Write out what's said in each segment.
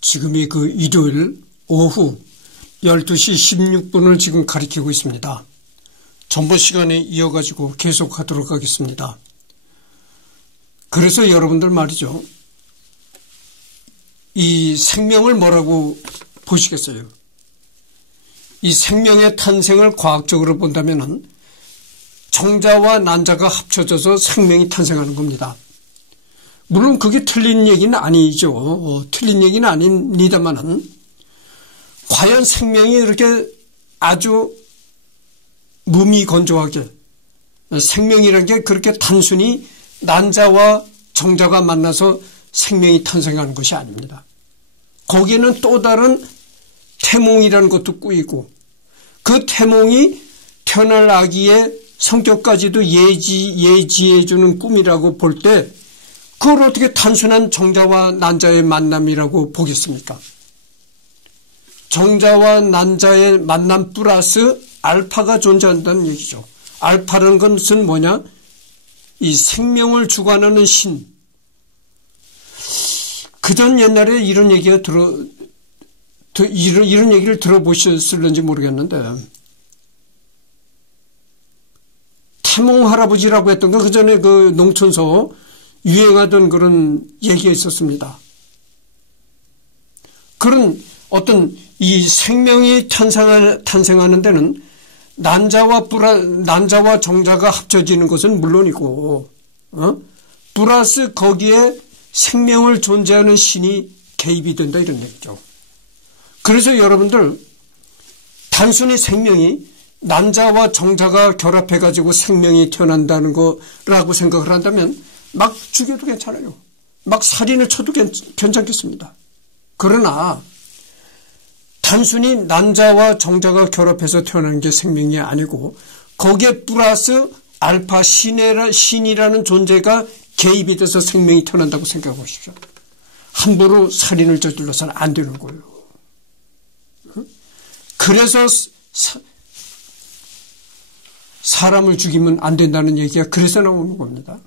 지금이 그 일요일 오후 12시 16분을 지금 가리키고 있습니다. 전번 시간에 이어가지고 계속하도록 하겠습니다. 그래서 여러분들 말이죠. 이 생명을 뭐라고 보시겠어요? 이 생명의 탄생을 과학적으로 본다면은 정자와 난자가 합쳐져서 생명이 탄생하는 겁니다. 물론 그게 틀린 얘기는 아니죠. 틀린 얘기는 아닙니다만은 과연 생명이 이렇게 아주 무미건조하게 생명이라는 게 그렇게 단순히 난자와 정자가 만나서 생명이 탄생하는 것이 아닙니다. 거기에는 또 다른 태몽이라는 것도 꾸이고 그 태몽이 태어날 아기의 성격까지도 예지해주는 꿈이라고 볼 때 그걸 어떻게 단순한 정자와 난자의 만남이라고 보겠습니까? 정자와 난자의 만남 플러스 알파가 존재한다는 얘기죠. 알파라는 것은 뭐냐? 이 생명을 주관하는 신. 그전 옛날에 이런 얘기가 이런 얘기를 들어보셨을는지 모르겠는데 태몽 할아버지라고 했던 거 그전에 그 농촌서 유행하던 그런 얘기가 있었습니다. 그런 어떤 이 생명이 탄생하는 데는 난자와 정자가 합쳐지는 것은 물론이고 플러스 거기에 생명을 존재하는 신이 개입이 된다 이런 얘기죠. 그래서 여러분들 단순히 생명이 난자와 정자가 결합해가지고 생명이 태어난다는 거라고 생각을 한다면 막 죽여도 괜찮아요. 막 살인을 쳐도 괜찮겠습니다. 그러나 단순히 난자와 정자가 결합해서 태어나는 게 생명이 아니고 거기에 플러스 알파 신이라는 존재가 개입이 돼서 생명이 태어난다고 생각해 보십시오. 함부로 살인을 저질러서는 안 되는 거예요. 그래서 사람을 죽이면 안 된다는 얘기가 그래서 나오는 겁니다.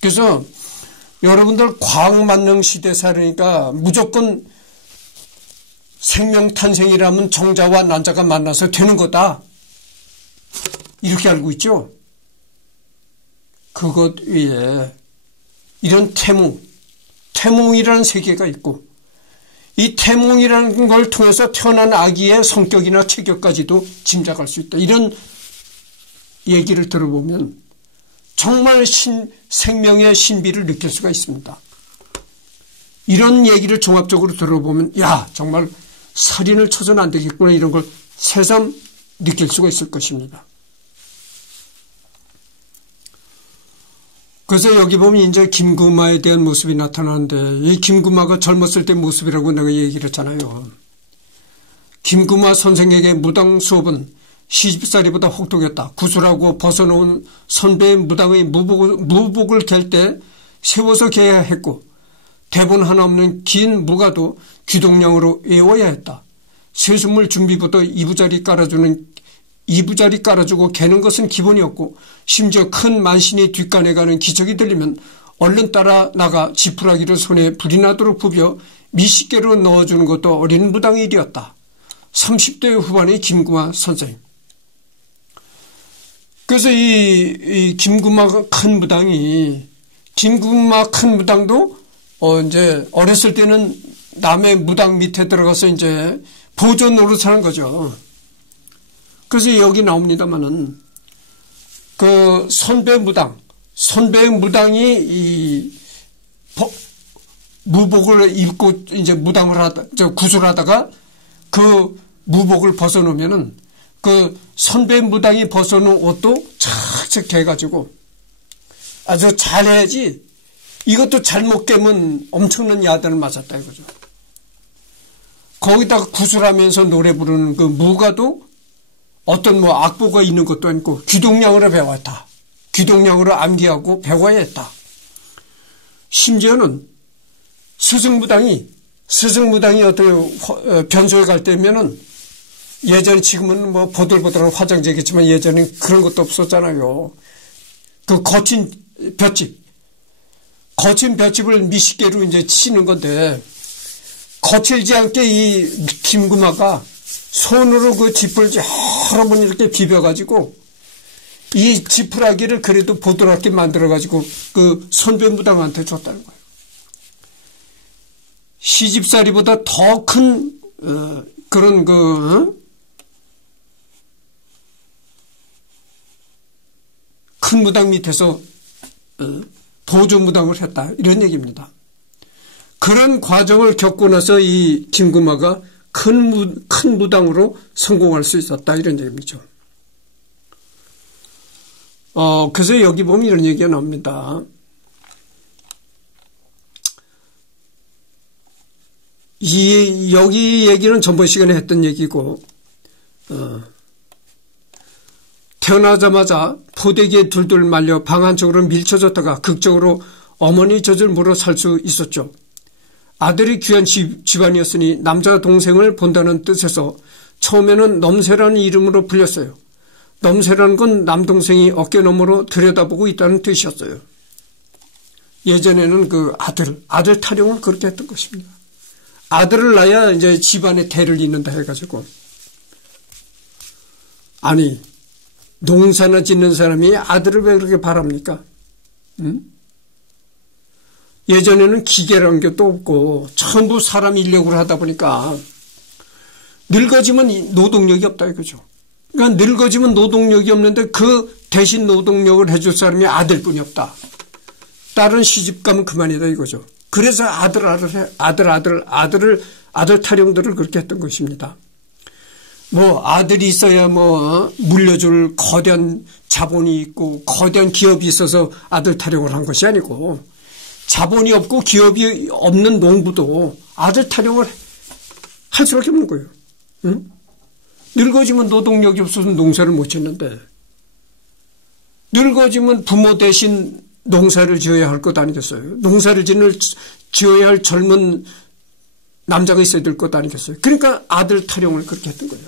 그래서 여러분들 과학만능 시대 살으니까 무조건 생명 탄생이라면 정자와 난자가 만나서 되는 거다. 이렇게 알고 있죠? 그것 위에 이런 태몽이라는 세계가 있고 이 태몽이라는 걸 통해서 태어난 아기의 성격이나 체격까지도 짐작할 수 있다. 이런 얘기를 들어보면 정말 생명의 신비를 느낄 수가 있습니다. 이런 얘기를 종합적으로 들어보면 정말 살인을 쳐서는 안 되겠구나 이런 걸 새삼 느낄 수가 있을 것입니다. 그래서 여기 보면 이제 김구마에 대한 모습이 나타나는데 이 김구마가 젊었을 때 모습이라고 내가 얘기를 했잖아요. 김구마 선생에게 무당 수업은 시집살이보다 혹독했다. 구슬하고 벗어놓은 선배의 무당의 무복을 갤 때 세워서 개야 했고 대본 하나 없는 긴 무가도 귀동량으로 외워야 했다. 세수물 준비부터 이부자리 깔아주고 개는 것은 기본이었고 심지어 큰 만신이 뒷간에 가는 기척이 들리면 얼른 따라 나가 지푸라기를 손에 불이 나도록 부벼 미식개로 넣어주는 것도 어린 무당의 일이었다. 30대 후반의 김구마 선생. 그래서 이 김구마 큰 무당도 이제 어렸을 때는 남의 무당 밑에 들어가서 이제 보조 노릇하는 거죠. 그래서 여기 나옵니다만은 그 선배 무당이 이 무복을 입고 이제 구슬하다가 그 무복을 벗어놓으면은 그 선배 무당이 벗어놓은 옷도 착착 해가지고 아주 잘해야지 이것도 잘못 깨면 엄청난 야단을 맞았다 이거죠. 거기다가 구슬하면서 노래 부르는 그 무가도 어떤 악보가 있는 것도 아니고 귀동량으로 배웠다. 귀동량으로 암기하고 배워야 했다. 심지어는 스승무당이 어떻게 변소에 갈 때면은 예전 지금은 보들보들한 화장지겠지만 예전엔 그런 것도 없었잖아요. 그 거친 볏짚을 미식개로 이제 치는 건데 거칠지 않게 이 김구마가 손으로 그 짚을 여러 번 이렇게 비벼가지고 이 지푸라기를 그래도 보드랍게 만들어가지고 그 선변무당한테 줬다는 거예요. 시집살이보다 더 큰 그런 큰 무당 밑에서 보조무당을 했다 이런 얘기입니다. 그런 과정을 겪고 나서 이 김구마가 큰 무당으로 성공할 수 있었다 이런 얘기죠. 그래서 여기 보면 이런 얘기가 나옵니다. 여기 얘기는 전번 시간에 했던 얘기고, 태어나자마자 포대기에 둘둘 말려 방 안쪽으로 밀쳐졌다가 극적으로 어머니 젖을 물어 살 수 있었죠. 아들이 귀한 집안이었으니 남자 동생을 본다는 뜻에서 처음에는 넘새라는 이름으로 불렸어요. 넘새라는 건 남동생이 어깨 너머로 들여다보고 있다는 뜻이었어요. 예전에는 그 아들 타령을 그렇게 했던 것입니다. 아들을 낳아야 이제 집안의 대를 잇는다 해가지고. 아니, 농사나 짓는 사람이 아들을 왜 그렇게 바랍니까? 응? 예전에는 기계라는 게 또 없고 전부 사람 인력으로 하다 보니까 늙어지면 노동력이 없다 이거죠. 그러니까 늙어지면 노동력이 없는데 그 대신 노동력을 해줄 사람이 아들뿐이 없다. 딸은 시집가면 그만이다 이거죠. 그래서 아들 타령들을 그렇게 했던 것입니다. 뭐 아들이 있어야 뭐 물려줄 거대한 자본이 있고 거대한 기업이 있어서 아들 타령을 한 것이 아니고 자본이 없고 기업이 없는 농부도 아들 타령을 할 수밖에 없는 거예요. 응? 늙어지면 노동력이 없어서 농사를 못 짓는데 늙어지면 부모 대신 농사를 지어야 할 것 아니겠어요? 농사를 지어야 할 젊은 남자가 있어야 될 것 아니겠어요? 그러니까 아들 타령을 그렇게 했던 거예요.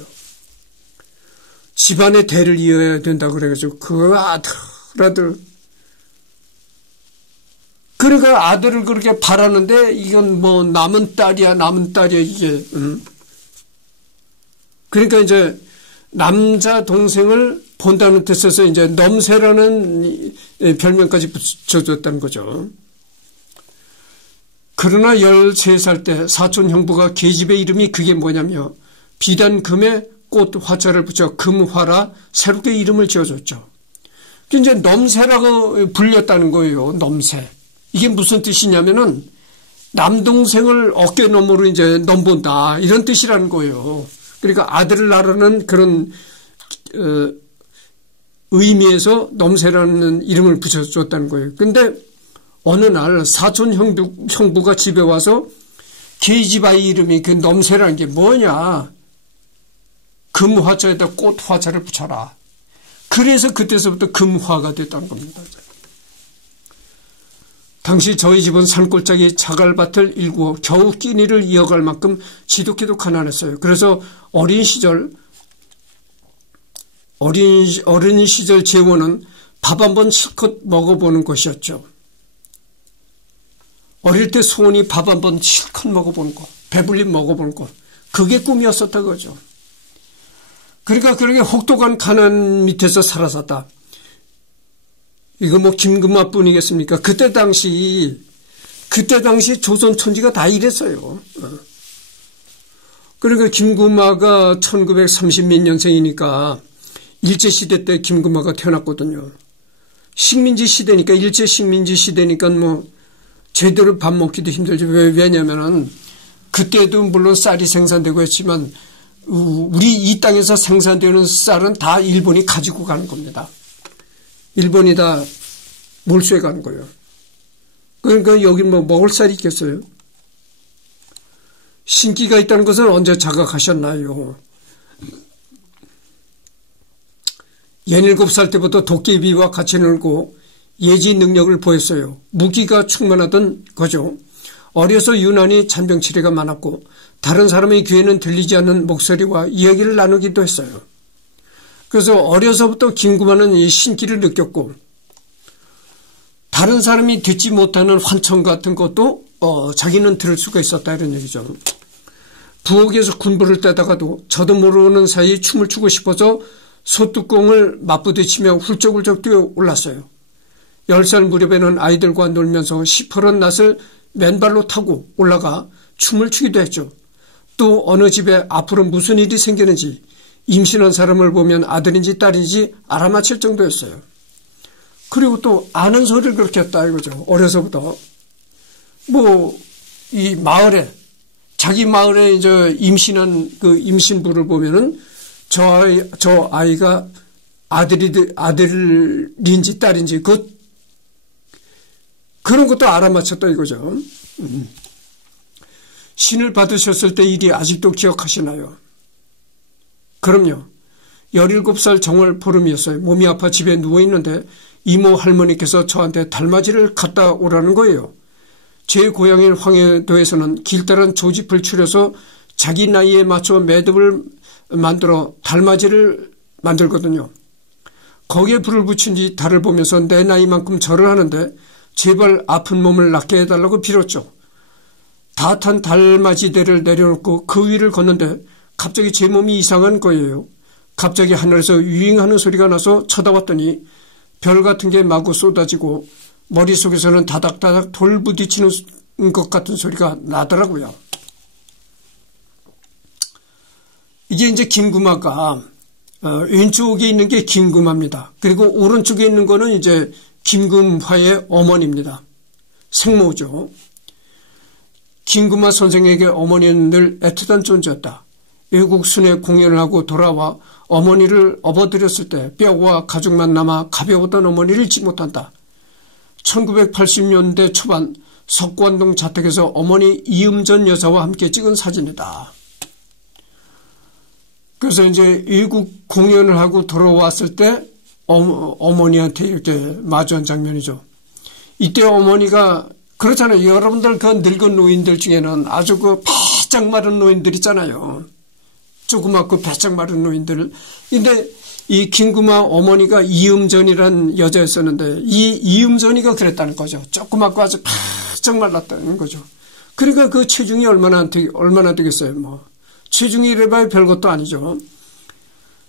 집안의 대를 이어야 된다고 그래가지고 그 아들 그러니까 아들을 그렇게 바라는데 이건 뭐 남은 딸이야 이게. 그러니까 이제 남자 동생을 본다는 뜻에서 이제 넘새라는 별명까지 붙여줬다는 거죠. 그러나 13살 때 사촌 형부가 계집의 이름이 그게 뭐냐며 비단 금에 꽃 화자를 붙여 금화라 새롭게 이름을 지어줬죠. 이제 넘새라고 불렸다는 거예요. 넘새. 이게 무슨 뜻이냐면은 남동생을 어깨 너머로 이제 넘본다 이런 뜻이라는 거예요. 그러니까 아들을 낳으라는 그런 의미에서 넘새라는 이름을 붙여줬다는 거예요. 근데 어느 날 사촌 형부가 집에 와서 계집 아이 이름이 그 넘새라는 게 뭐냐. 금화자에다 꽃화자를 붙여라. 그래서 그때서부터 금화가 됐다는 겁니다. 당시 저희 집은 산골짜기 자갈밭을 일구어 겨우 끼니를 이어갈 만큼 지독히도 가난했어요. 그래서 어린 시절 재원은 밥 한 번 실컷 먹어보는 것이었죠. 어릴 때 소원이 밥 한 번 실컷 먹어보는 것, 배불리 먹어보는 것, 그게 꿈이었었다 그거죠. 그러니까 그렇게 혹독한 가난 밑에서 살아섰다. 이거 뭐 김구마뿐이겠습니까? 그때 당시 조선 천지가 다 이랬어요. 그러니까 김구마가 1930몇 년생이니까 일제시대 때 김구마가 태어났거든요. 식민지 시대니까, 일제 식민지 시대니까 뭐 제대로 밥 먹기도 힘들죠. 왜냐면은 그때도 물론 쌀이 생산되고 했지만 우리 이 땅에서 생산되는 쌀은 다 일본이 가지고 가는 겁니다. 일본이 다 몰수해 가는 거예요. 그러니까 여기 뭐 먹을 쌀이 있겠어요? 신기가 있다는 것은 언제 자각하셨나요? 17살 때부터 도깨비와 같이 놀고 예지 능력을 보였어요. 무기가 충만하던 거죠. 어려서 유난히 잔병치레가 많았고 다른 사람의 귀에는 들리지 않는 목소리와 이야기를 나누기도 했어요. 그래서 어려서부터 김구마는 이 신기를 느꼈고 다른 사람이 듣지 못하는 환청 같은 것도 자기는 들을 수가 있었다 이런 얘기죠. 부엌에서 군부를 떼다가도 저도 모르는 사이 춤을 추고 싶어서 소뚜껑을 맞부딪히며 훌쩍훌쩍 뛰어 올랐어요. 10살 무렵에는 아이들과 놀면서 시퍼런 낫을 맨발로 타고 올라가 춤을 추기도 했죠. 또 어느 집에 앞으로 무슨 일이 생기는지 임신한 사람을 보면 아들인지 딸인지 알아맞힐 정도였어요. 그리고 또 아는 소리를 그렇게 했다 이거죠. 어려서부터. 이 마을에, 자기 마을에 이제 임신한 그 임신부를 보면은 저 아이가 아들인지 딸인지 그런 것도 알아맞혔다 이거죠. 신을 받으셨을 때 일이 아직도 기억하시나요? 그럼요. 17살 정월 보름이었어요. 몸이 아파 집에 누워있는데 이모 할머니께서 저한테 달맞이를 갔다 오라는 거예요. 제 고향인 황해도에서는 길다란 조집을 추려서 자기 나이에 맞춰 매듭을 만들어 달맞이를 만들거든요. 거기에 불을 붙인 뒤 달을 보면서 내 나이만큼 절을 하는데 제발 아픈 몸을 낫게 해달라고 빌었죠. 다 탄 달맞이대를 내려놓고 그 위를 걷는데 갑자기 제 몸이 이상한 거예요. 갑자기 하늘에서 유잉하는 소리가 나서 쳐다봤더니 별 같은 게 마구 쏟아지고 머릿속에서는 다닥다닥 돌 부딪히는 것 같은 소리가 나더라고요. 이게 이제 김구마가 왼쪽에 있는 게 김구마입니다. 그리고 오른쪽에 있는 거는 이제 김금화의 어머니입니다. 생모죠. 김구마 선생에게 어머니는 늘 애틋한 존재였다. 외국 순회 공연을 하고 돌아와 어머니를 업어드렸을 때 뼈와 가죽만 남아 가벼웠던 어머니를 잊지 못한다. 1980년대 초반 석관동 자택에서 어머니 이음전 여사와 함께 찍은 사진이다. 그래서 이제 외국 공연을 하고 돌아왔을 때 어머니한테 이렇게 마주한 장면이죠. 이때 어머니가 그렇잖아요. 여러분들 그 늙은 노인들 중에는 아주 그 바짝 마른 노인들 있잖아요. 조그맣고 바짝 마른 노인들. 근데 이 김구마 어머니가 이음전이라는 여자였었는데 이 이음전이가 그랬다는 거죠. 조그맣고 아주 바짝 말랐다는 거죠. 그러니까 그 체중이 얼마나 되겠어요. 체중이 이래봐야 별것도 아니죠.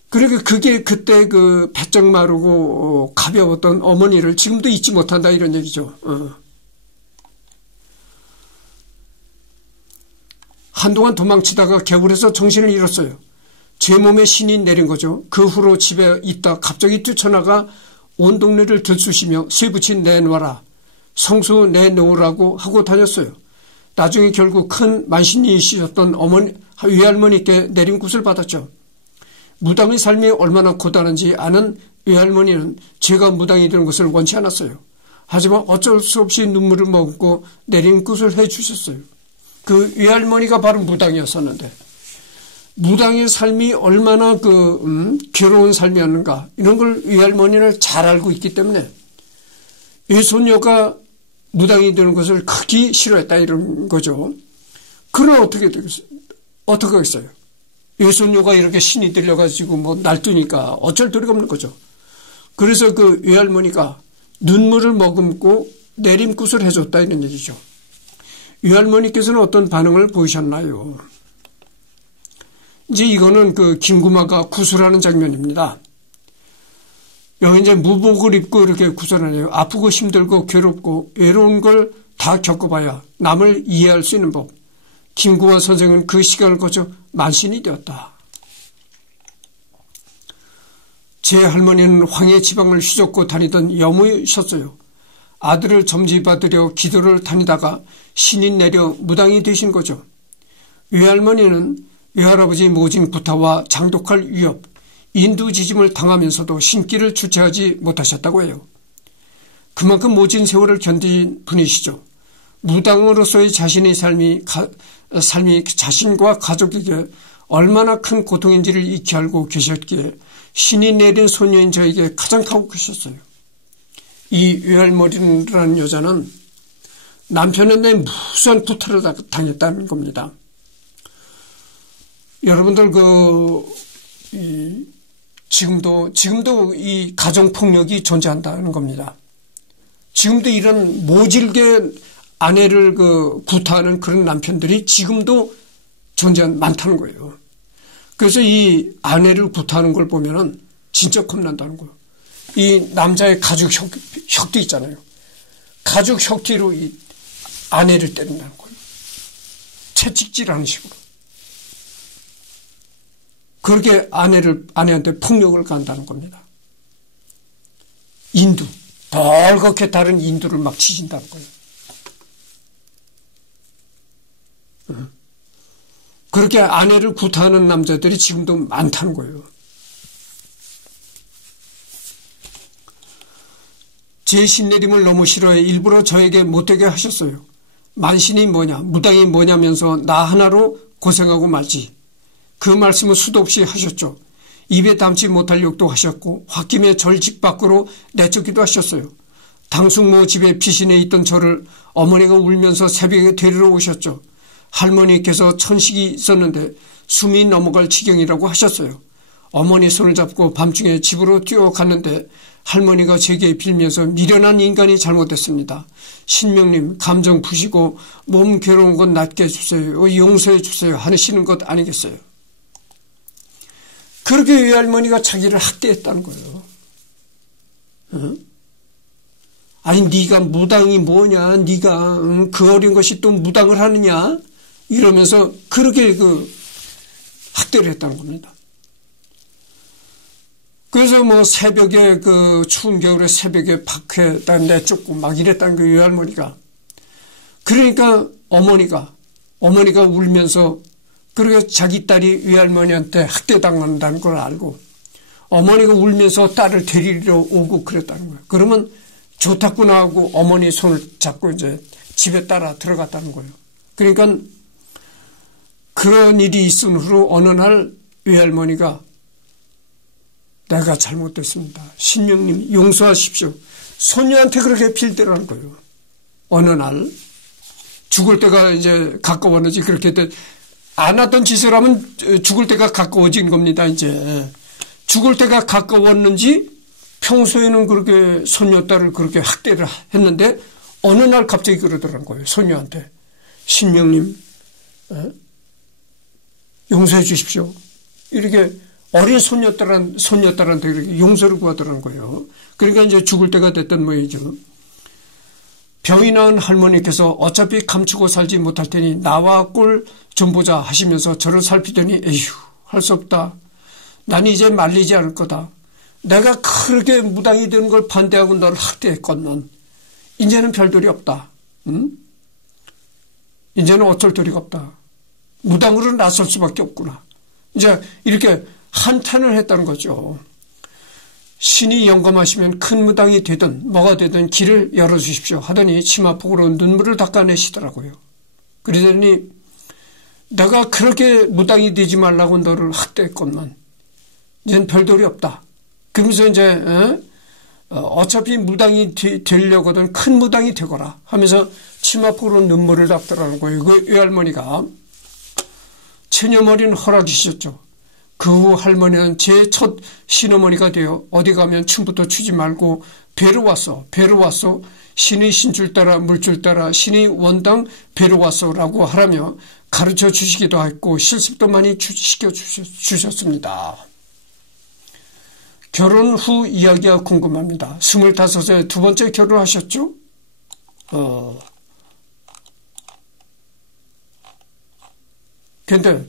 그러니까 그게 그때 그 바짝 마르고 가벼웠던 어머니를 지금도 잊지 못한다 이런 얘기죠. 한동안 도망치다가 개울에서 정신을 잃었어요. 제 몸에 신이 내린 거죠. 그 후로 집에 있다 갑자기 뛰쳐나가 온 동네를 들쑤시며 쇠붙이 내놔라, 성수 내놓으라고 하고 다녔어요. 나중에 결국 큰 만신이시셨던 외할머니께 내림굿을 받았죠. 무당의 삶이 얼마나 고단한지 아는 외할머니는 제가 무당이 되는 것을 원치 않았어요. 하지만 어쩔 수 없이 눈물을 머금고 내림굿을 해주셨어요. 그 외할머니가 바로 무당이었었는데 무당의 삶이 얼마나 괴로운 삶이었는가 이런 걸 외할머니는 잘 알고 있기 때문에 외손녀가 무당이 되는 것을 크게 싫어했다 이런 거죠. 그럼 어떻게 하겠어요? 외손녀가 이렇게 신이 들려가지고 날뛰니까 어쩔 도리가 없는 거죠. 그래서 그 외할머니가 눈물을 머금고 내림굿을 해줬다 이런 얘기죠. 외할머니께서는 어떤 반응을 보이셨나요? 이제 이거는 그 김구마가 구술하는 장면입니다. 여기 이제 무복을 입고 이렇게 구술하네요. 아프고 힘들고 괴롭고 외로운 걸 다 겪어봐야 남을 이해할 수 있는 법. 김구마 선생은 그 시간을 거쳐 만신이 되었다. 제 할머니는 황해 지방을 휘젓고 다니던 여무셨어요. 아들을 점지받으려 기도를 다니다가 신이 내려 무당이 되신 거죠. 외할머니는 외할아버지 모진 구타와 장독할 위협, 인두지짐을 당하면서도 신기를 주체하지 못하셨다고 해요. 그만큼 모진 세월을 견딘 분이시죠. 무당으로서의 자신의 삶이 자신과 가족에게 얼마나 큰 고통인지를 익히 알고 계셨기에 신이 내린 소녀인 저에게 가장 가혹하셨어요. 이 외할머니라는 여자는 남편한테 무수한 구타를 당했다는 겁니다. 여러분들 지금도 이 가정폭력이 존재한다는 겁니다. 지금도 이런 모질게 아내를 구타하는 그런 남편들이 지금도 많다는 거예요. 그래서 이 아내를 구타하는 걸 보면은 진짜 겁난다는 거예요. 이 남자의 가죽 혁도 있잖아요. 가죽 혁기로 이 아내를 때린다는 거예요. 채찍질하는 식으로. 그렇게 아내한테 폭력을 가한다는 겁니다. 인두, 벌겋게 다른 인두를 막 치신다는 거예요. 그렇게 아내를 구타하는 남자들이 지금도 많다는 거예요. 제 신내림을 너무 싫어해 일부러 저에게 못되게 하셨어요. 만신이 뭐냐, 무당이 뭐냐면서 나 하나로 고생하고 말지. 그 말씀을 수도 없이 하셨죠. 입에 담지 못할 욕도 하셨고 홧김에 절 집 밖으로 내쫓기도 하셨어요. 당숙모 집에 피신해 있던 저를 어머니가 울면서 새벽에 데리러 오셨죠. 할머니께서 천식이 있었는데 숨이 넘어갈 지경이라고 하셨어요. 어머니 손을 잡고 밤중에 집으로 뛰어갔는데 할머니가 제게 빌면서 미련한 인간이 잘못했습니다. 신명님 감정 푸시고 몸 괴로운 것 낫게 해주세요. 용서해 주세요 하시는 것 아니겠어요. 그렇게 외할머니가 자기를 학대했다는 거예요. 아니 네가 무당이 뭐냐, 네가 그 어린 것이 또 무당을 하느냐 이러면서 그렇게 학대를 했다는 겁니다. 그래서 뭐 새벽에 추운 겨울에 새벽에 밖에다 내쫓고 막 이랬다는 거예요, 외할머니가. 그러니까 어머니가 울면서 그렇게 자기 딸이 외할머니한테 학대당한다는 걸 알고 어머니가 울면서 딸을 데리러 오고 그랬다는 거예요. 그러면 좋다구나 하고 어머니 손을 잡고 이제 집에 따라 들어갔다는 거예요. 그러니까 그런 일이 있은 후로 어느 날 외할머니가 내가 잘못됐습니다. 신명님 용서하십시오. 손녀한테 그렇게 빌더라는 거예요. 어느 날 죽을 때가 이제 가까웠는지 그렇게 안 하던 짓을 하면 죽을 때가 가까워진 겁니다. 이제 죽을 때가 가까웠는지 평소에는 그렇게 손녀딸을 그렇게 학대를 했는데 어느 날 갑자기 그러더라는 거예요. 손녀한테 신명님 용서해 주십시오. 이렇게 어린 손녀딸한테 이렇게 용서를 구하더라는 거예요. 그러니까 이제 죽을 때가 됐던 모양이죠. 병이 나은 할머니께서 어차피 감추고 살지 못할 테니 나와 꼴 좀 보자 하시면서 저를 살피더니 에휴 할 수 없다. 난 이제 말리지 않을 거다. 내가 그렇게 무당이 되는 걸 반대하고 너를 학대했건만 이제는 별도리 없다. 이제는 어쩔 도리가 없다. 무당으로 나설 수밖에 없구나. 이제 이렇게 한탄을 했다는 거죠. 신이 영감하시면 큰 무당이 되든 뭐가 되든 길을 열어주십시오 하더니 치마폭으로 눈물을 닦아내시더라고요. 그러더니 내가 그렇게 무당이 되지 말라고 너를 학대했건만 이젠 별도리 없다. 그러면서 이제 어차피 무당이 되려거든 큰 무당이 되거라 하면서 치마폭으로 눈물을 닦더라는 거예요. 그 외할머니가 체녀머리는 허락이셨죠. 그 후 할머니는 제 첫 신어머니가 되어 어디 가면 춤부터 추지 말고 배로 왔어. 신의 신줄 따라 물줄 따라 신의 원당 배로 왔어라고 하라며 가르쳐 주시기도 했고 실습도 많이 시켜주셨습니다. 결혼 후 이야기가 궁금합니다. 25세 두 번째 결혼하셨죠? 근데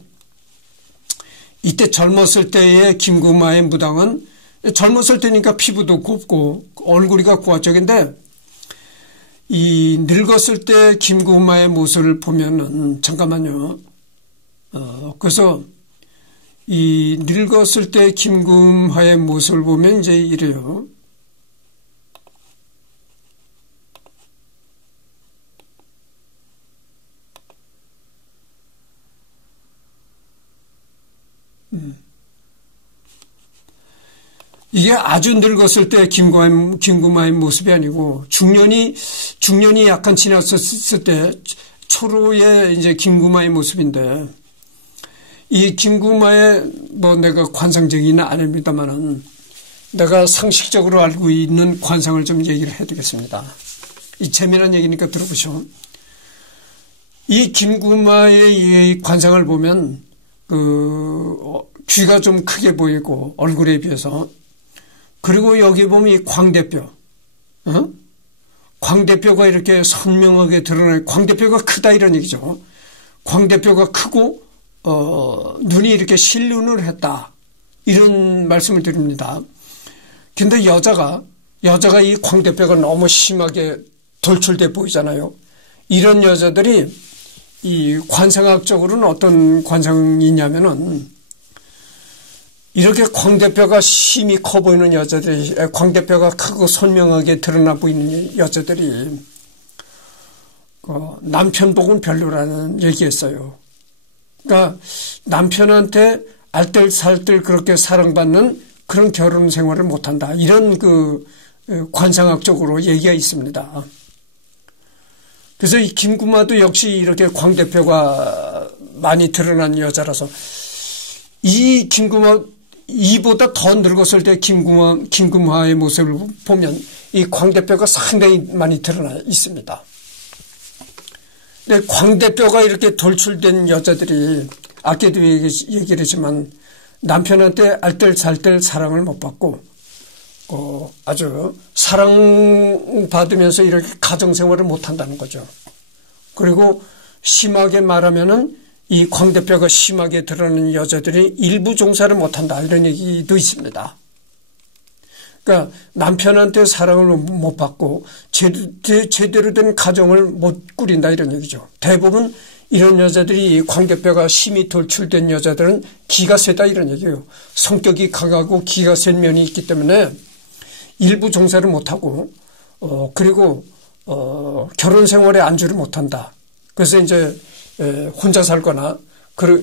이때 젊었을 때의 김구마의 무당은 젊었을 때니까 피부도 곱고 얼굴이가 고화적인데 이 늙었을 때 김구마의 모습을 보면은 잠깐만요. 그래서 이 늙었을 때 김구마의 모습을 보면 이제 이래요. 이게 아주 늙었을 때 김구마의 모습이 아니고 중년이 약간 지났었을 때 초로의 이제 김구마의 모습인데 이 김구마의 뭐 내가 관상적이는 아닙니다만은 내가 상식적으로 알고 있는 관상을 좀 얘기를 해드리겠습니다. 이 재미난 얘기니까 들어보시오. 이 김구마의 이 관상을 보면 귀가 좀 크게 보이고 얼굴에 비해서, 그리고 여기 보면 이 광대뼈, 광대뼈가 이렇게 선명하게 드러나요. 광대뼈가 크다 이런 얘기죠. 광대뼈가 크고 눈이 이렇게 실눈을 했다 이런 말씀을 드립니다. 근데 여자가 이 광대뼈가 너무 심하게 돌출돼 보이잖아요. 이런 여자들이 이 관상학적으로는 어떤 관상이 있냐면은, 이렇게 광대뼈가 심히 커 보이는 여자들이, 광대뼈가 크고 선명하게 드러나 보이는 여자들이 남편 복은 별로라는 얘기했어요. 그러니까 남편한테 알뜰살뜰 그렇게 사랑받는 그런 결혼 생활을 못한다, 이런 관상학적으로 얘기가 있습니다. 그래서 이 김구마도 역시 이렇게 광대뼈가 많이 드러난 여자라서, 이 김구마, 이보다 더 늙었을 때 김구마의 모습을 보면 이 광대뼈가 상당히 많이 드러나 있습니다. 근데 광대뼈가 이렇게 돌출된 여자들이, 아까도 얘기를 했지만 남편한테 알뜰살뜰 사랑을 못 받고 아주 사랑받으면서 이렇게 가정생활을 못한다는 거죠. 그리고 심하게 말하면은 이 광대뼈가 심하게 드러나는 여자들이 일부 종사를 못한다, 이런 얘기도 있습니다. 그러니까 남편한테 사랑을 못 받고 제대로 된 가정을 못 꾸린다, 이런 얘기죠. 대부분 이런 여자들이, 광대뼈가 심히 돌출된 여자들은 기가 세다, 이런 얘기예요. 성격이 강하고 기가 센 면이 있기 때문에 일부 종사를 못하고 그리고 결혼 생활에 안주를 못한다. 그래서 이제 혼자 살거나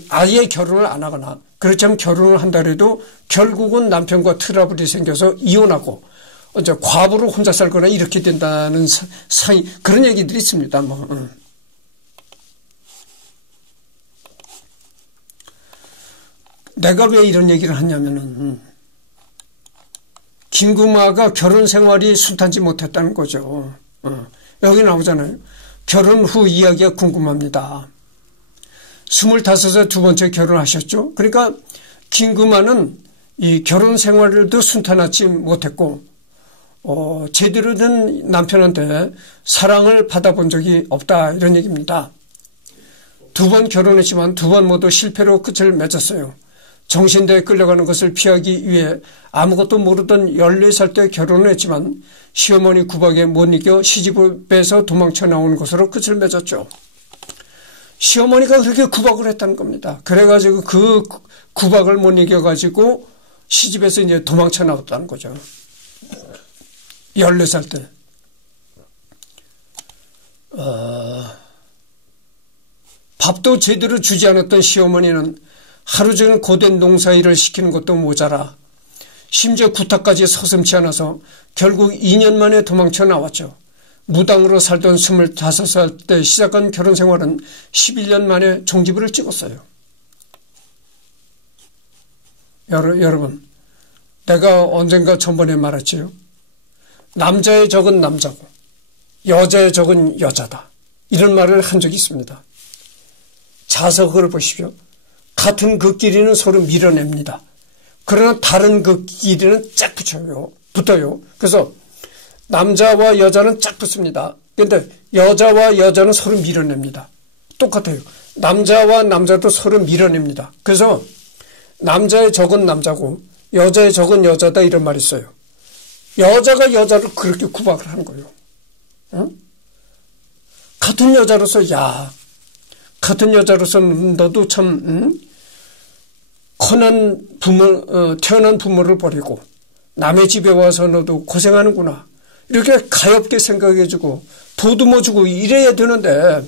아예 결혼을 안 하거나, 그렇지 않으면 결혼을 한다 해도 결국은 남편과 트러블이 생겨서 이혼하고 이제 과부로 혼자 살거나 이렇게 된다는 그런 얘기들이 있습니다. 내가 왜 이런 얘기를 하냐면은, 김구마가 결혼 생활이 순탄치 못했다는 거죠. 여기 나오잖아요. 결혼 후 이야기가 궁금합니다. 25세 두 번째 결혼하셨죠. 그러니까 김구마는 이 결혼 생활도 순탄하지 못했고 제대로 된 남편한테 사랑을 받아본 적이 없다, 이런 얘기입니다. 두 번 결혼했지만 두 번 모두 실패로 끝을 맺었어요. 정신대에 끌려가는 것을 피하기 위해 아무것도 모르던 14살 때 결혼을 했지만 시어머니 구박에 못 이겨 시집을 빼서 도망쳐 나오는 것으로 끝을 맺었죠. 시어머니가 그렇게 구박을 했다는 겁니다. 그래가지고 그 구박을 못 이겨가지고 시집에서 이제 도망쳐 나왔다는 거죠. 14살 때. 밥도 제대로 주지 않았던 시어머니는 하루 종일 고된 농사일을 시키는 것도 모자라 심지어 구타까지 서슴지 않아서 결국 2년 만에 도망쳐 나왔죠. 무당으로 살던 25살 때 시작한 결혼 생활은 11년 만에 종지부를 찍었어요. 여러분, 내가 언젠가 전번에 말했지요. 남자의 적은 남자고 여자의 적은 여자다, 이런 말을 한 적이 있습니다. 자석을 보십시오. 같은 그 길이는 서로 밀어냅니다. 그러나 다른 그 길이는 쫙 붙어요. 그래서 남자와 여자는 쫙 붙습니다. 그런데 여자와 여자는 서로 밀어냅니다. 똑같아요. 남자와 남자도 서로 밀어냅니다. 그래서 남자의 적은 남자고 여자의 적은 여자다, 이런 말이 있어요. 여자가 여자를 그렇게 구박을 하는 거예요. 응? 같은 여자로서 너도 참 태어난 부모를 버리고 남의 집에 와서 너도 고생하는구나, 이렇게 가엾게 생각해주고 보듬어주고 이래야 되는데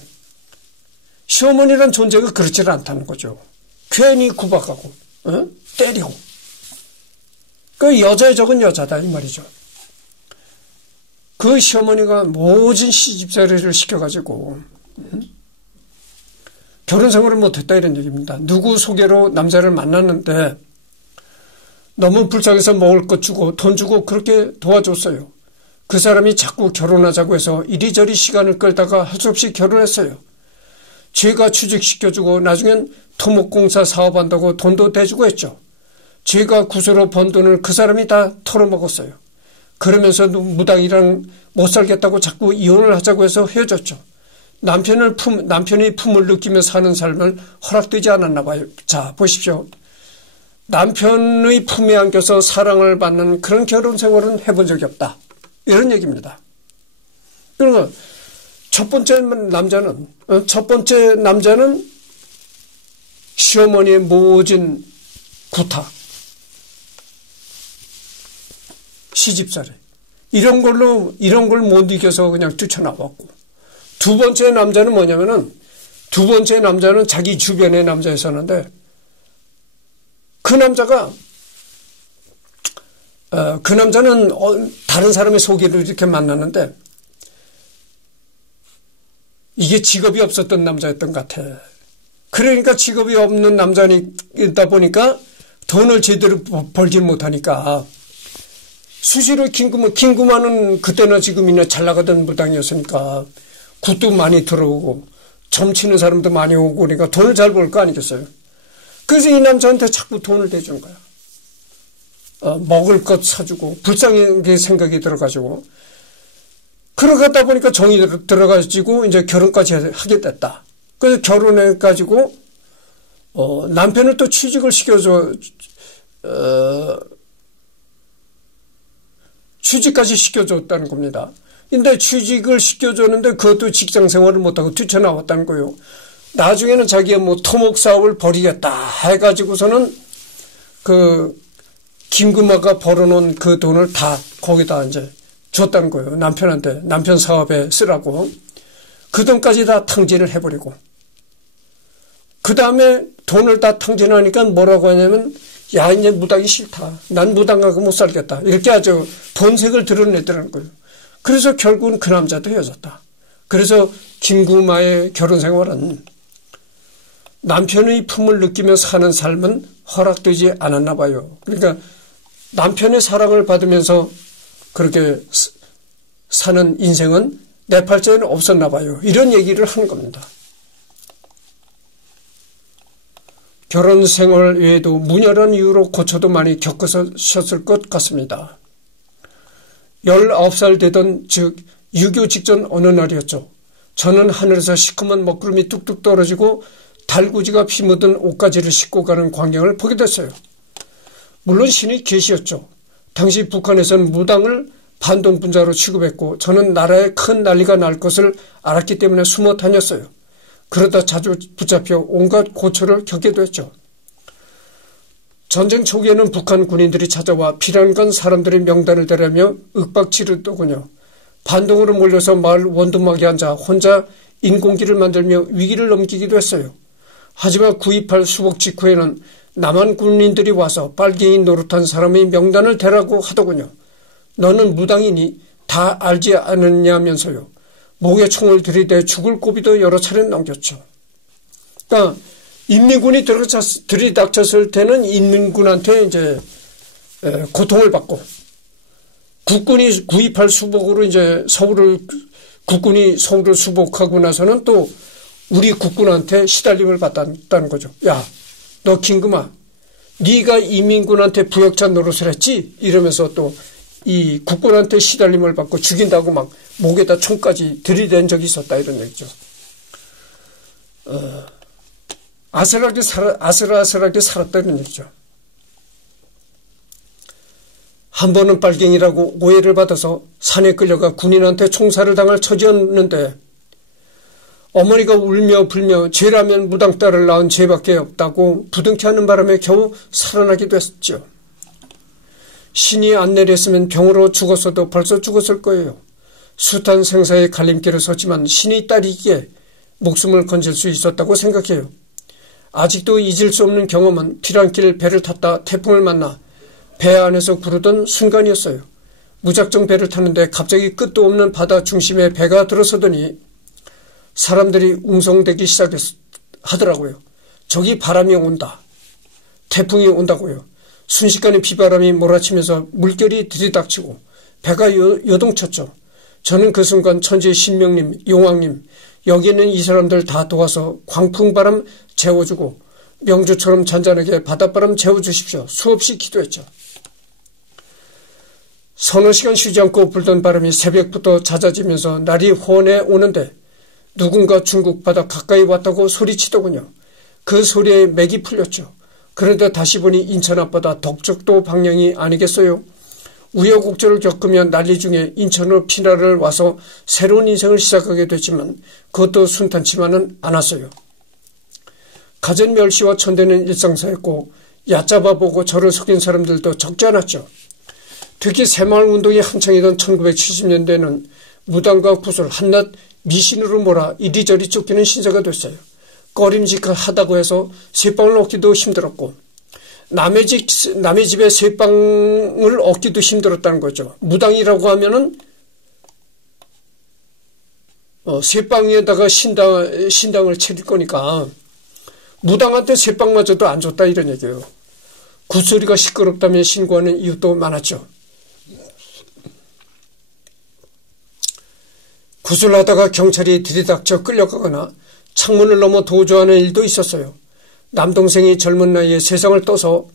시어머니란 존재가 그렇지는 않다는 거죠. 괜히 구박하고 때리고. 그 여자의 적은 여자다, 이 말이죠. 그 시어머니가 모진 시집살이를 시켜가지고 결혼 생활을 못했다, 이런 얘기입니다. 누구 소개로 남자를 만났는데 너무 불쌍해서 먹을 것 주고 돈 주고 그렇게 도와줬어요. 그 사람이 자꾸 결혼하자고 해서 이리저리 시간을 끌다가 할 수 없이 결혼했어요. 제가 취직시켜주고 나중엔 토목공사 사업한다고 돈도 대주고 했죠. 제가 구슬로 번 돈을 그 사람이 다 털어먹었어요. 그러면서도 무당이랑 못 살겠다고 자꾸 이혼을 하자고 해서 헤어졌죠. 남편이 품을 느끼며 사는 삶을 허락되지 않았나 봐요. 자, 보십시오. 남편의 품에 안겨서 사랑을 받는 그런 결혼 생활은 해본 적이 없다. 이런 얘기입니다. 그러니까 첫 번째 남자는 시어머니의 모진 구타, 시집살이 이런 걸 못 이겨서 그냥 뛰쳐나왔고, 두 번째 남자는 뭐냐면은 두 번째 남자는 자기 주변의 남자였었는데 그 남자는 다른 사람의 소개를 이렇게 만났는데 이게 직업이 없었던 남자였던 것 같아. 그러니까 직업이 없는 남자이다 보니까 돈을 제대로 벌지 못하니까 수시로 김구만은 그때나 지금이나 잘 나가던 무당이었으니까 굿도 많이 들어오고 점치는 사람도 많이 오고 그러니까 돈을 잘 벌 거 아니겠어요. 그래서 이 남자한테 자꾸 돈을 대주는 거야. 먹을 것 사주고 불쌍하게 생각이 들어가지고 그러다 보니까 정이 들어가지고 이제 결혼까지 하게 됐다. 그래서 결혼해가지고 남편을 또 취직을 시켜줘 취직까지 시켜줬다는 겁니다. 근데 취직을 시켜줬는데 그것도 직장 생활을 못하고 뛰쳐나왔다는 거예요. 나중에는 자기가 뭐 토목 사업을 벌이겠다 해가지고서는 그 김구마가 벌어놓은 그 돈을 다 거기다 이제 줬다는 거예요. 남편한테, 남편 사업에 쓰라고. 그 돈까지 다 탕진을 해버리고. 그 다음에 돈을 다 탕진하니까 뭐라고 하냐면, 야, 이제 무당이 싫다. 난 무당하고 못 살겠다. 이렇게 아주 본색을 드러내더라는 거예요. 그래서 결국은 그 남자도 헤어졌다. 그래서 김구마의 결혼 생활은 남편의 품을 느끼며 사는 삶은 허락되지 않았나 봐요. 그러니까 남편의 사랑을 받으면서 그렇게 사는 인생은 내 팔자에는 없었나 봐요. 이런 얘기를 하는 겁니다. 결혼 생활 외에도 문열한 이유로 고초도 많이 겪으셨을 것 같습니다. 19살 되던 즉 유교 직전 어느 날이었죠. 저는 하늘에서 시커먼 먹구름이 뚝뚝 떨어지고 달구지가 피 묻은 옷가지를 싣고 가는 광경을 보게 됐어요. 물론 신이 계시였죠. 당시 북한에서는 무당을 반동분자로 취급했고 저는 나라에 큰 난리가 날 것을 알았기 때문에 숨어 다녔어요. 그러다 자주 붙잡혀 온갖 고초를 겪게 됐죠. 전쟁 초기에는 북한 군인들이 찾아와 피난간 사람들의 명단을 대라며 윽박지르더군요. 반동으로 몰려서 마을 원두막에 앉아 혼자 인공기를 만들며 위기를 넘기기도 했어요. 하지만 9.28 수복 직후에는 남한 군인들이 와서 빨갱이 노릇한 사람의 명단을 대라고 하더군요. 너는 무당이니 다 알지 않느냐면서요. 목에 총을 들이대 죽을 고비도 여러 차례 넘겼죠. 그러니까 인민군이 들이닥쳤을 때는 인민군한테 이제 고통을 받고 국군이 9.28 수복으로 이제 국군이 서울을 수복하고 나서는 또 우리 국군한테 시달림을 받았다는 거죠. 야, 너 김구마, 네가 인민군한테 부역자 노릇을 했지? 이러면서 또 이 국군한테 시달림을 받고 죽인다고 막 목에다 총까지 들이댄 적이 있었다 이런 얘기죠. 아슬아슬하게 살았다는 얘기죠. 한 번은 빨갱이라고 오해를 받아서 산에 끌려가 군인한테 총살을 당할 처지였는데 어머니가 울며 불며 죄라면 무당딸을 낳은 죄밖에 없다고 부둥켜 하는 바람에 겨우 살아나기도 했죠. 신이 안 내렸으면 병으로 죽었어도 벌써 죽었을 거예요. 숱한 생사의 갈림길을 섰지만 신이 딸이기에 목숨을 건질 수 있었다고 생각해요. 아직도 잊을 수 없는 경험은 피란길 배를 탔다 태풍을 만나 배 안에서 구르던 순간이었어요. 무작정 배를 탔는데 갑자기 끝도 없는 바다 중심에 배가 들어서더니 사람들이 웅성대기 시작하더라고요. 저기 바람이 온다. 태풍이 온다고요. 순식간에 비바람이 몰아치면서 물결이 들이닥치고 배가 요동쳤죠. 저는 그 순간 천재 신명님, 용왕님, 여기 있는 이 사람들 다 도와서 광풍바람 재워주고 명주처럼 잔잔하게 바닷바람 재워주십시오. 수없이 기도했죠. 서너 시간 쉬지 않고 불던 바람이 새벽부터 잦아지면서 날이 호원해 오는데 누군가 중국 바다 가까이 왔다고 소리치더군요. 그 소리에 맥이 풀렸죠. 그런데 다시 보니 인천 앞바다 덕적도 방향이 아니겠어요. 우여곡절을 겪으며 난리 중에 인천으로 피난을 와서 새로운 인생을 시작하게 됐지만 그것도 순탄치만은 않았어요. 가전 멸시와 천대는 일상사였고 얕잡아보고 저를 속인 사람들도 적지 않았죠. 특히 새마을운동이 한창이던 1970년대에는 무당과 구슬 한낱 미신으로 몰아 이리저리 쫓기는 신세가 됐어요. 꺼림직하다고 해서 쇠빵을 얻기도 힘들었고 남의 집에 쇠빵을 얻기도 힘들었다는 거죠. 무당이라고 하면은 쇠빵에다가 신당을 차릴 거니까 무당한테 쇠빵마저도 안 줬다 이런 얘기예요. 구소리가 시끄럽다며 신고하는 이유도 많았죠. 구슬하다가 경찰이 들이닥쳐 끌려가거나 창문을 넘어 도주하는 일도 있었어요. 남동생이 젊은 나이에 세상을 떠서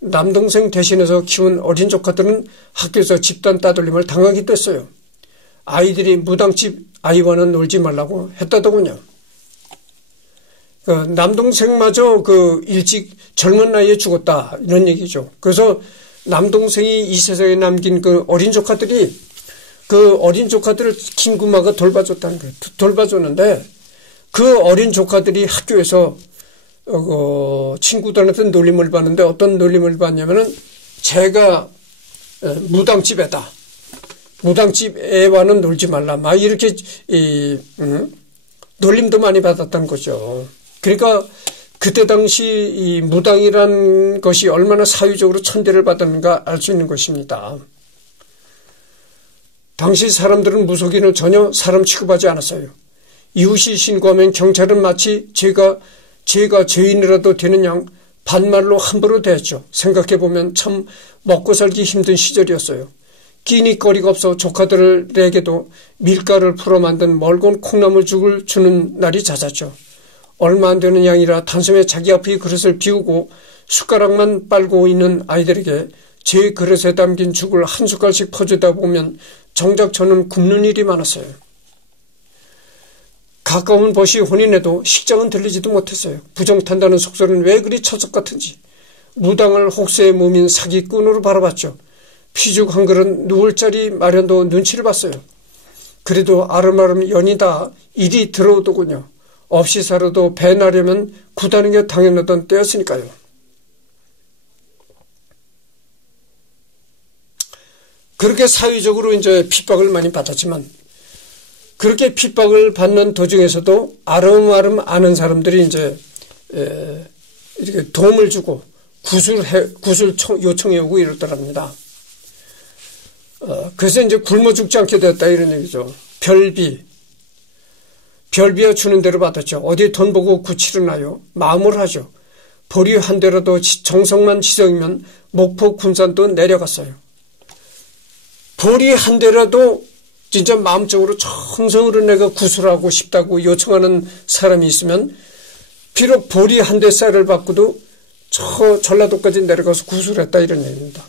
남동생 대신해서 키운 어린 조카들은 학교에서 집단 따돌림을 당하기도 했어요. 아이들이 무당집 아이와는 놀지 말라고 했다더군요. 남동생마저 일찍 젊은 나이에 죽었다 이런 얘기죠. 그래서 남동생이 이 세상에 남긴 그 어린 조카들이 그 어린 조카들을 김구마가 돌봐줬다는 거예요. 돌봐줬는데 그 어린 조카들이 학교에서 친구들한테 놀림을 받는데 어떤 놀림을 받냐면은 제가 무당집에다 무당집 애와는 놀지 말라 막 이렇게 놀림도 많이 받았다는 거죠. 그러니까 그때 당시 이 무당이란 것이 얼마나 사회적으로 천대를 받았는가 알 수 있는 것입니다. 당시 사람들은 무속인을 전혀 사람 취급하지 않았어요. 이웃이 신고하면 경찰은 마치 제가 죄인이라도 되는 양 반말로 함부로 대했죠. 생각해보면 참 먹고 살기 힘든 시절이었어요. 끼니거리가 없어 조카들에게도 밀가루를 풀어 만든 멀건 콩나물죽을 주는 날이 잦았죠. 얼마 안 되는 양이라 단숨에 자기 앞의 그릇을 비우고 숟가락만 빨고 있는 아이들에게 제 그릇에 담긴 죽을 한 숟갈씩 퍼주다 보면 정작 저는 굶는 일이 많았어요. 가까운 벗이 혼인해도 식장은 들리지도 못했어요. 부정탄다는 속설은 왜 그리 처석 같은지. 무당을 혹세의 몸인 사기꾼으로 바라봤죠. 피죽 한 그릇 누울 자리 마련도 눈치를 봤어요. 그래도 아름아름 연이다 일이 들어오더군요. 없이 살아도 배 나려면 구다는 게 당연하던 때였으니까요. 그렇게 사회적으로 이제 핍박을 많이 받았지만 그렇게 핍박을 받는 도중에서도 아름아름 아는 사람들이 이제 이렇게 도움을 주고 구술 요청해 오고 이러더랍니다. 그래서 이제 굶어 죽지 않게 되었다 이런 얘기죠. 별비야 주는 대로 받았죠. 어디 돈 보고 구치를 나요. 마음을 하죠. 보리 한 대라도 정성만 지성이면 목포 군산도 내려갔어요. 보리 한 대라도 진짜 마음적으로 정성으로 내가 구술하고 싶다고 요청하는 사람이 있으면 비록 보리 한 대 쌀을 받고도 저 전라도까지 내려가서 구술했다 이런 얘기입니다.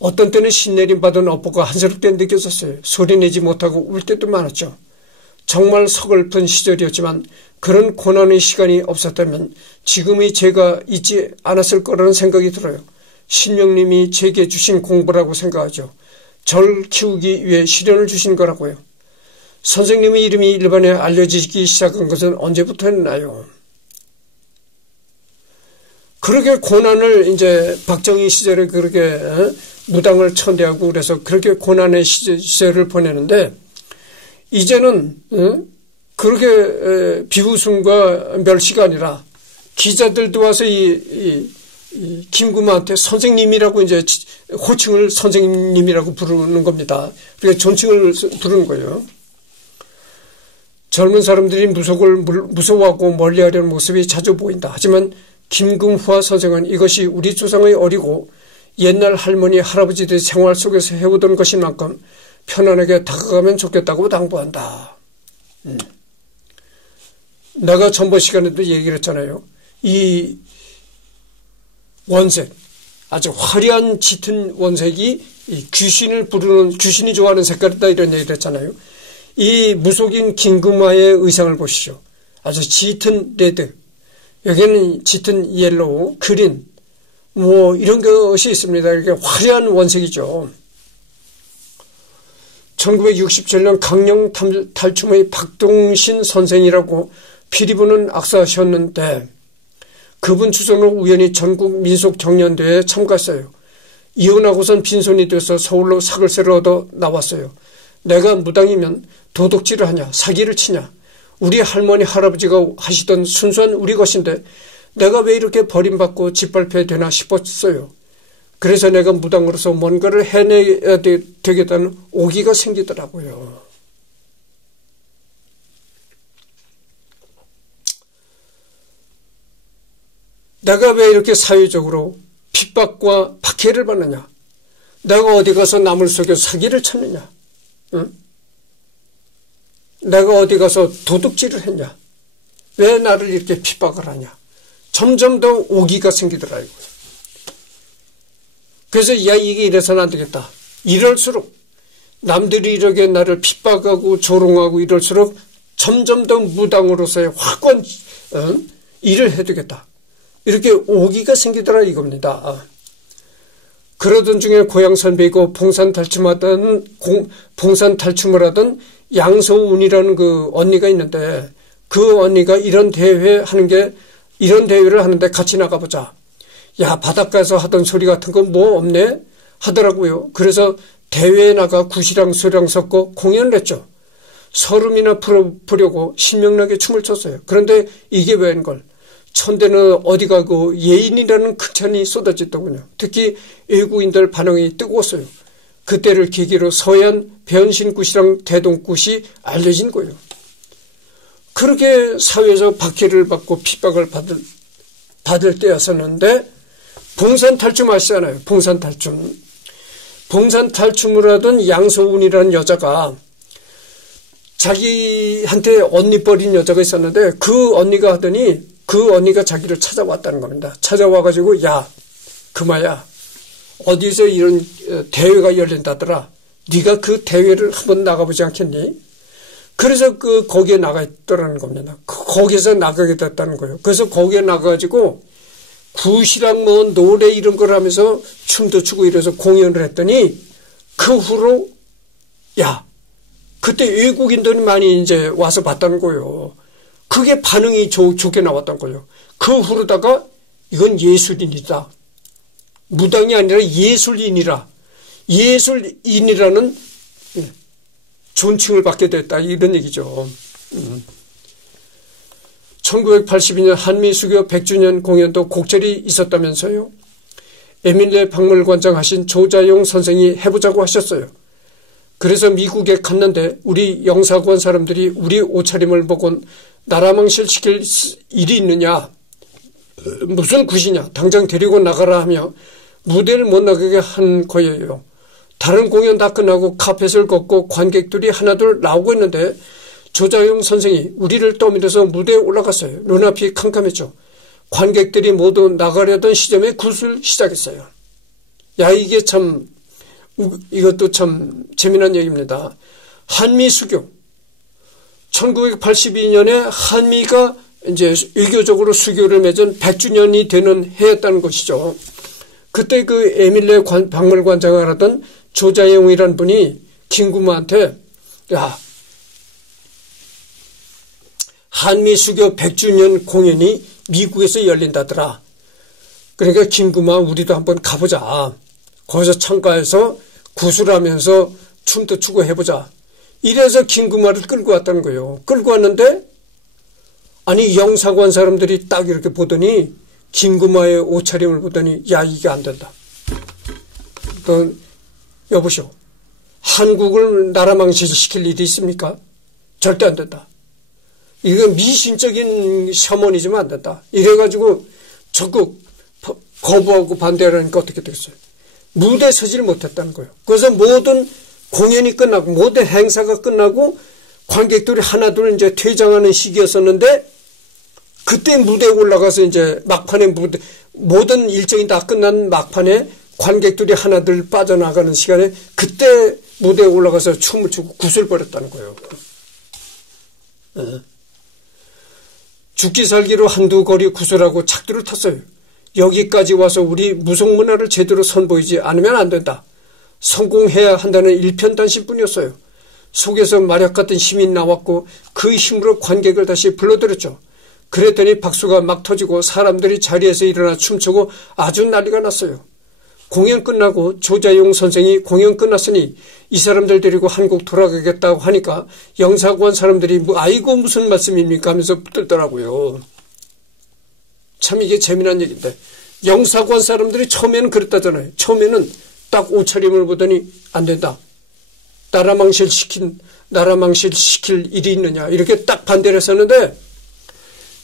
어떤 때는 신내림 받은 업보가 한스럽게 느껴졌어요. 소리내지 못하고 울 때도 많았죠. 정말 서글픈 시절이었지만 그런 고난의 시간이 없었다면 지금의 제가 있지 않았을 거라는 생각이 들어요. 신명님이 제게 주신 공부라고 생각하죠. 절 키우기 위해 시련을 주신 거라고요. 선생님의 이름이 일반에 알려지기 시작한 것은 언제부터였나요? 그렇게 고난을 이제 박정희 시절에 그렇게 무당을 천대하고 그래서 그렇게 고난의 시절을 보내는데 이제는 그렇게 비웃음과 멸시가 아니라 기자들도 와서 이 김구마한테 선생님이라고 이제 호칭을 선생님이라고 부르는 겁니다. 그러니까 존칭을 부르는 거예요. 젊은 사람들이 무속을 무서워하고 멀리하려는 모습이 자주 보인다. 하지만 김금후아 선생은 이것이 우리 조상의 어리고 옛날 할머니 할아버지들의 생활 속에서 해오던 것인 만큼 편안하게 다가가면 좋겠다고 당부한다. 내가 전번 시간에도 얘기를 했잖아요. 이 원색, 아주 화려한 짙은 원색이 이 귀신이 좋아하는 색깔이다 이런 얘기를 했잖아요. 이 무속인 김구마의 의상을 보시죠. 아주 짙은 레드, 여기는 짙은 옐로우, 그린, 뭐 이런 것이 있습니다. 이렇게 화려한 원색이죠. 1967년 강령 탈춤의 박동신 선생이라고 피리부는 악사하셨는데 그분 추천으로 우연히 전국 민속경연대회에 참가했어요. 이혼하고선 빈손이 돼서 서울로 사글세를 얻어 나왔어요. 내가 무당이면 도둑질을 하냐, 사기를 치냐, 우리 할머니 할아버지가 하시던 순수한 우리 것인데 내가 왜 이렇게 버림받고 짓밟혀야 되나 싶었어요. 그래서 내가 무당으로서 뭔가를 해내야 되겠다는 오기가 생기더라고요. 내가 왜 이렇게 사회적으로 핍박과 박해를 받느냐? 내가 어디 가서 남을 속여 사기를 쳤느냐? 응? 내가 어디 가서 도둑질을 했냐? 왜 나를 이렇게 핍박을 하냐? 점점 더 오기가 생기더라고요. 그래서 야, 이게 이래서는 안 되겠다. 이럴수록 남들이 이렇게 나를 핍박하고 조롱하고 이럴수록 점점 더 무당으로서의 확고한 일을 해두겠다. 이렇게 오기가 생기더라 이겁니다. 그러던 중에 고향 선배이고 봉산 탈춤을 하던 양소운이라는 그 언니가 있는데 그 언니가 이런 대회를 하는데 같이 나가보자. 야, 바닷가에서 하던 소리 같은 거 뭐 없네? 하더라고요. 그래서 대회에 나가 구시랑 소리랑 섞고 공연을 했죠. 서름이나 부려고 신명나게 춤을 췄어요. 그런데 이게 웬걸? 천대는 어디 가고 예인이라는 극찬이 쏟아졌더군요. 특히 외국인들 반응이 뜨거웠어요. 그때를 계기로 서해안 변신굿이랑 대동굿이 알려진 거예요. 그렇게 사회에서 박해를 받고 핍박을 받을 때였었는데 봉산탈춤 아시잖아요. 봉산탈춤. 봉산탈춤을 하던 양소운이라는 여자가 자기한테 언니 버린 여자가 있었는데 그 언니가 하더니 그 언니가 자기를 찾아왔다는 겁니다. 찾아와가지고 야, 금아야, 어디서 이런 대회가 열린다더라. 네가 그 대회를 한번 나가보지 않겠니? 그래서 거기에 나가 있더라는 겁니다. 거기에서 나가게 됐다는 거예요. 그래서 거기에 나가가지고 굿이랑 뭐 노래 이런 걸 하면서 춤도 추고 이래서 공연을 했더니 그 후로 야, 그때 외국인들이 많이 이제 와서 봤다는 거예요. 그게 반응이 좋게 나왔던 거예요. 그 후로다가 이건 예술인이다. 무당이 아니라 예술인이라. 예술인이라는 존칭을 받게 됐다. 이런 얘기죠. 1982년 한미수교 100주년 공연도 곡절이 있었다면서요. 에밀레 박물관장 하신 조자용 선생이 해보자고 하셨어요. 그래서 미국에 갔는데 우리 영사관 사람들이 우리 옷차림을 보곤 나라망실시킬 일이 있느냐. 무슨 굿이냐. 당장 데리고 나가라 하며 무대를 못 나가게 한 거예요. 다른 공연 다 끝나고 카펫을 걷고 관객들이 하나둘 나오고 있는데 조자용 선생이 우리를 떠밀어서 무대에 올라갔어요. 눈앞이 캄캄했죠. 관객들이 모두 나가려던 시점에 굿을 시작했어요. 야, 이것도 참 재미난 얘기입니다. 한미수교. 1982년에 한미가 이제 외교적으로 수교를 맺은 100주년이 되는 해였다는 것이죠. 그때 그 에밀레 박물관장을 하던 조자용이라는 분이 김구마한테 야, 한미수교 100주년 공연이 미국에서 열린다더라. 그러니까 김구마 우리도 한번 가보자. 거기서 참가해서 구슬하면서 춤도 추고 해보자. 이래서 김구마를 끌고 왔다는 거예요. 끌고 왔는데 아니 영사관 사람들이 딱 이렇게 보더니 김구마의 옷차림을 보더니 야, 이게 안 된다. 또 여보시오. 한국을 나라망실시킬 일이 있습니까? 절대 안 된다. 이건 미신적인 셔머니즘은 안 된다. 이래가지고 적극 거부하고 반대하라니까 어떻게 되겠어요? 무대 서지를 못했다는 거예요. 그래서 모든 공연이 끝나고 모든 행사가 끝나고 관객들이 하나둘 이제 퇴장하는 시기였었는데 그때 무대에 올라가서 이제 막판에 모든 일정이 다 끝난 막판에 관객들이 하나둘 빠져나가는 시간에 그때 무대에 올라가서 춤을 추고 굿을 벌였다는 거예요. 죽기 살기로 한두 거리 구슬하고 착두를 탔어요. 여기까지 와서 우리 무속문화를 제대로 선보이지 않으면 안 된다. 성공해야 한다는 일편단심뿐이었어요. 속에서 마력 같은 힘이 나왔고 그 힘으로 관객을 다시 불러들였죠. 그랬더니 박수가 막 터지고 사람들이 자리에서 일어나 춤추고 아주 난리가 났어요. 공연 끝나고 조자용 선생이 공연 끝났으니 이 사람들 데리고 한국 돌아가겠다고 하니까 영사관 사람들이 아이고 무슨 말씀입니까 하면서 붙들더라고요. 참 이게 재미난 얘기인데 영사관 사람들이 처음에는 그랬다잖아요. 처음에는 딱 옷차림을 보더니 안 된다. 나라 망실시킬 일이 있느냐 이렇게 딱 반대를 했었는데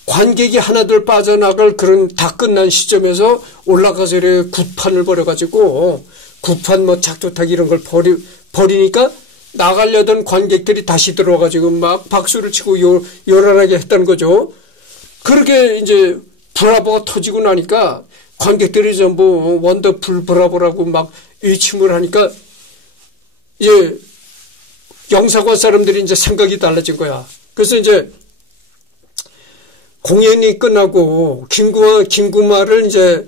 관객이 하나둘 빠져나갈 그런 다 끝난 시점에서 올라가서 이렇게 굿판을 벌여가지고 굿판 뭐 작두타기 이런 걸 버리니까 나가려던 관객들이 다시 들어와가지고 막 박수를 치고 요란하게 했다는 거죠. 그렇게 이제 브라보가 터지고 나니까 관객들이 전부 원더풀 브라보라고 막 외침을 하니까 이제 영사관 사람들이 이제 생각이 달라진 거야. 그래서 이제 공연이 끝나고 김구마를 이제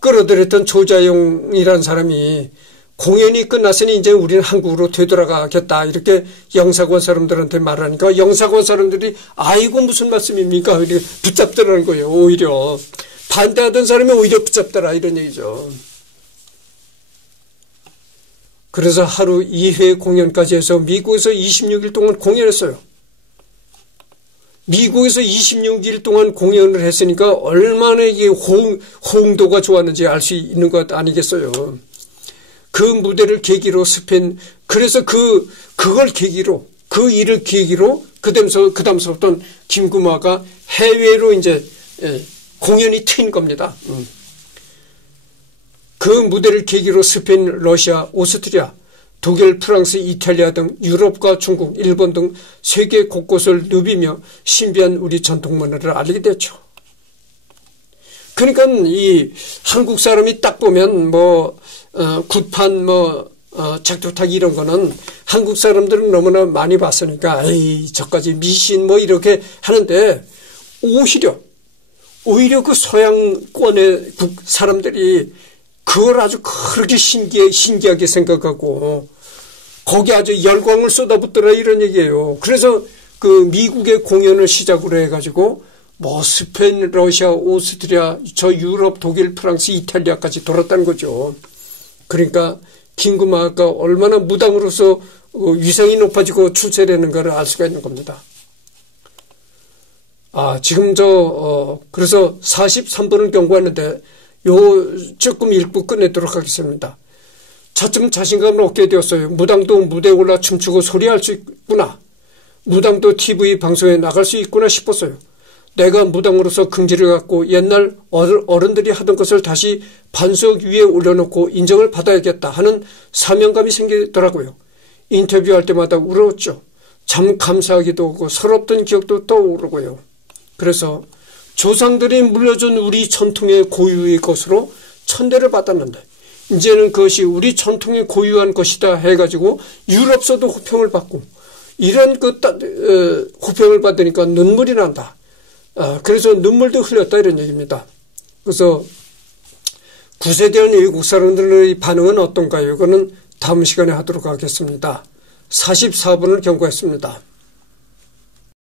끌어들였던 조자용이라는 사람이 공연이 끝났으니 이제 우리는 한국으로 되돌아가겠다 이렇게 영사관 사람들한테 말하니까 영사관 사람들이 아이고 무슨 말씀입니까 이렇게 붙잡더라는 거예요. 오히려 반대하던 사람이 오히려 붙잡더라 이런 얘기죠. 그래서 하루 2회 공연까지 해서 미국에서 26일 동안 공연했어요. 미국에서 26일 동안 공연을 했으니까 얼마나 이게 호응도가 좋았는지 알 수 있는 것 아니겠어요. 그 무대를 계기로 그래서 그걸 계기로, 그 일을 계기로, 그 다음서부터는 김구마가 해외로 이제, 공연이 트인 겁니다. 그 무대를 계기로 스페인, 러시아, 오스트리아, 독일, 프랑스, 이탈리아 등 유럽과 중국, 일본 등 세계 곳곳을 누비며 신비한 우리 전통 문화를 알리게 됐죠. 그러니까 이 한국 사람이 딱 보면 굿판 작두타기 이런 거는 한국 사람들은 너무나 많이 봤으니까 에이 저까지 미신 이렇게 하는데 오히려 그 서양권의 사람들이 그걸 아주 그렇게 신기하게 생각하고 거기 아주 열광을 쏟아붓더라 이런 얘기예요. 그래서 그 미국의 공연을 시작으로 해가지고 스페인, 러시아, 오스트리아, 저 유럽, 독일, 프랑스, 이탈리아까지 돌았다는 거죠. 그러니까 김구마가 얼마나 무당으로서 위상이 높아지고 출세되는가를 알 수가 있는 겁니다. 지금 그래서 43분을 경고하는데 조금 읽고 끝내도록 하겠습니다. 차츰 자신감을 얻게 되었어요. 무당도 무대에 올라 춤추고 소리할 수 있구나. 무당도 TV 방송에 나갈 수 있구나 싶었어요. 내가 무당으로서 긍지를 갖고 옛날 어른들이 하던 것을 다시 반석 위에 올려놓고 인정을 받아야겠다 하는 사명감이 생기더라고요. 인터뷰할 때마다 울었죠. 참 감사하기도 하고 서럽던 기억도 떠오르고요. 그래서 조상들이 물려준 우리 전통의 고유의 것으로 천대를 받았는데 이제는 그것이 우리 전통의 고유한 것이다 해가지고 유럽서도 호평을 받고 이런 호평을 받으니까 눈물이 난다. 그래서 눈물도 흘렸다 이런 얘기입니다. 그래서 구세대한 외국 사람들의 반응은 어떤가요? 이거는 다음 시간에 하도록 하겠습니다. 44분을 경고했습니다.